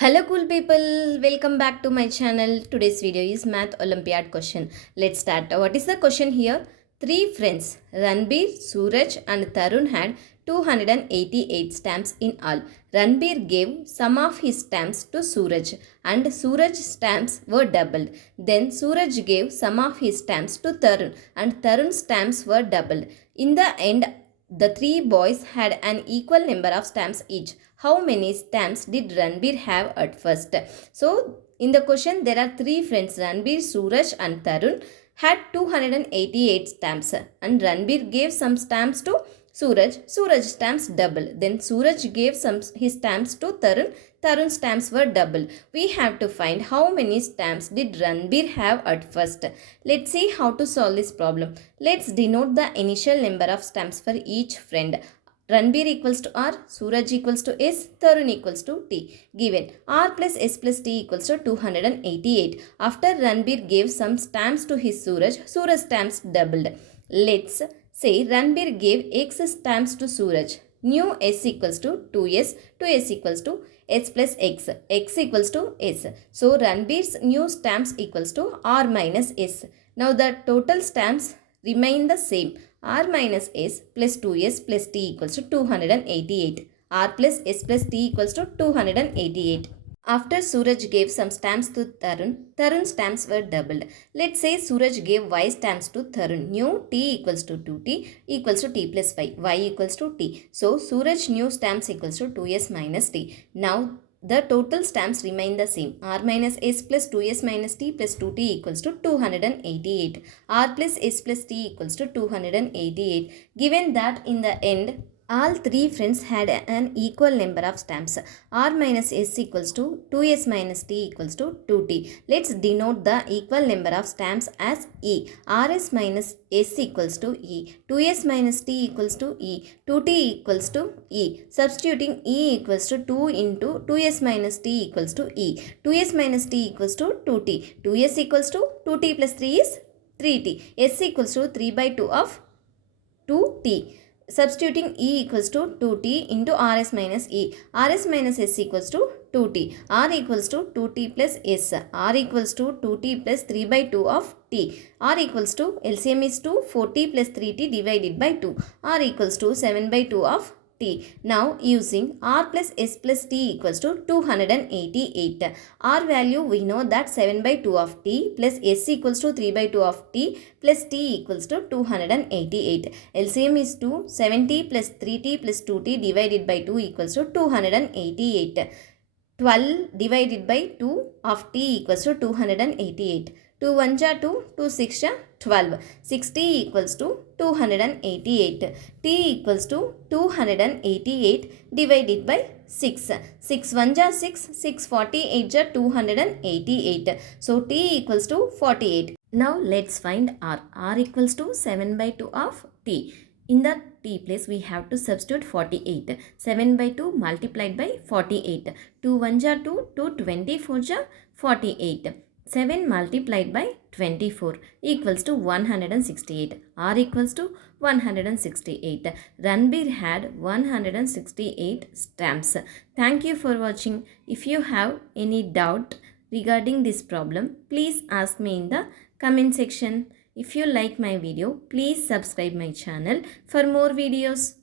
Hello cool people, welcome back to my channel. Today's video is Math Olympiad question. Let's start. What is the question here? Three friends, Ranbir, Suraj and Tarun had 288 stamps in all. Ranbir gave some of his stamps to Suraj and Suraj's stamps were doubled. Then Suraj gave some of his stamps to Tarun and Tarun's stamps were doubled. In the end, the three boys had an equal number of stamps each. How many stamps did Ranbir have at first? So, in the question, there are three friends, Ranbir, Suraj and Tarun had 288 stamps and Ranbir gave some stamps to Suraj. Suraj stamps double. Then Suraj gave some his stamps to Tarun. Tarun stamps were double. We have to find how many stamps did Ranbir have at first. Let's see how to solve this problem. Let's denote the initial number of stamps for each friend. Ranbir equals to R, Suraj equals to S, Tarun equals to T. Given R plus S plus T equals to 288. After Ranbir gave some stamps to his Suraj, Suraj stamps doubled. Let's say Ranbir gave X stamps to Suraj. New S equals to 2S, 2S equals to S plus X, X equals to S. So Ranbir's new stamps equals to R minus S. Now the total stamps remain the same. R minus S plus 2S plus T equals to 288. R plus S plus T equals to 288. After Suraj gave some stamps to Tarun, Tarun's stamps were doubled. Let's say Suraj gave Y stamps to Tarun. New T equals to 2T equals to T plus Y. Y equals to T. So Suraj new stamps equals to 2S minus T. Now the total stamps remain the same. R minus S plus 2S minus T plus 2T equals to 288. R plus S plus T equals to 288. Given that in the end, all three friends had an equal number of stamps. R minus S equals to 2S minus T equals to 2T. Let's denote the equal number of stamps as E. RS minus S equals to E. 2S minus T equals to E. 2T equals to E. Substituting E equals to 2 into 2S minus T equals to E. 2S minus T equals to 2T. 2S equals to 2T plus 3 is 3T. S equals to 3 by 2 of 2T. Substituting E equals to 2T into RS minus E. RS minus S equals to 2T. R equals to 2T plus S. R equals to 2T plus 3 by 2 of T. R equals to LCM is 2. 4T plus 3T divided by 2. R equals to 7 by 2 of T. Now using R plus S plus T equals to 288. R value we know that 7 by 2 of T plus S equals to 3 by 2 of T plus T equals to 288. LCM is 2. 70 plus 3T plus 2T divided by 2 equals to 288. 12 divided by 2 of T equals to 288. 2 1 ja 2, 2 6 ja 12. 60 equals to 288. T equals to 288 divided by 6. 6 1 ja 6, 6 48 ja 288. So T equals to 48. Now let's find R. R equals to 7 by 2 of T. In the T place, we have to substitute 48. 7 by 2 multiplied by 48. 2 1 ja 2, 2 24 ja 48. 7 multiplied by 24 equals to 168. R equals to 168. Ranbir had 168 stamps. Thank you for watching. If you have any doubt regarding this problem, please ask me in the comment section. If you like my video, please subscribe my channel for more videos.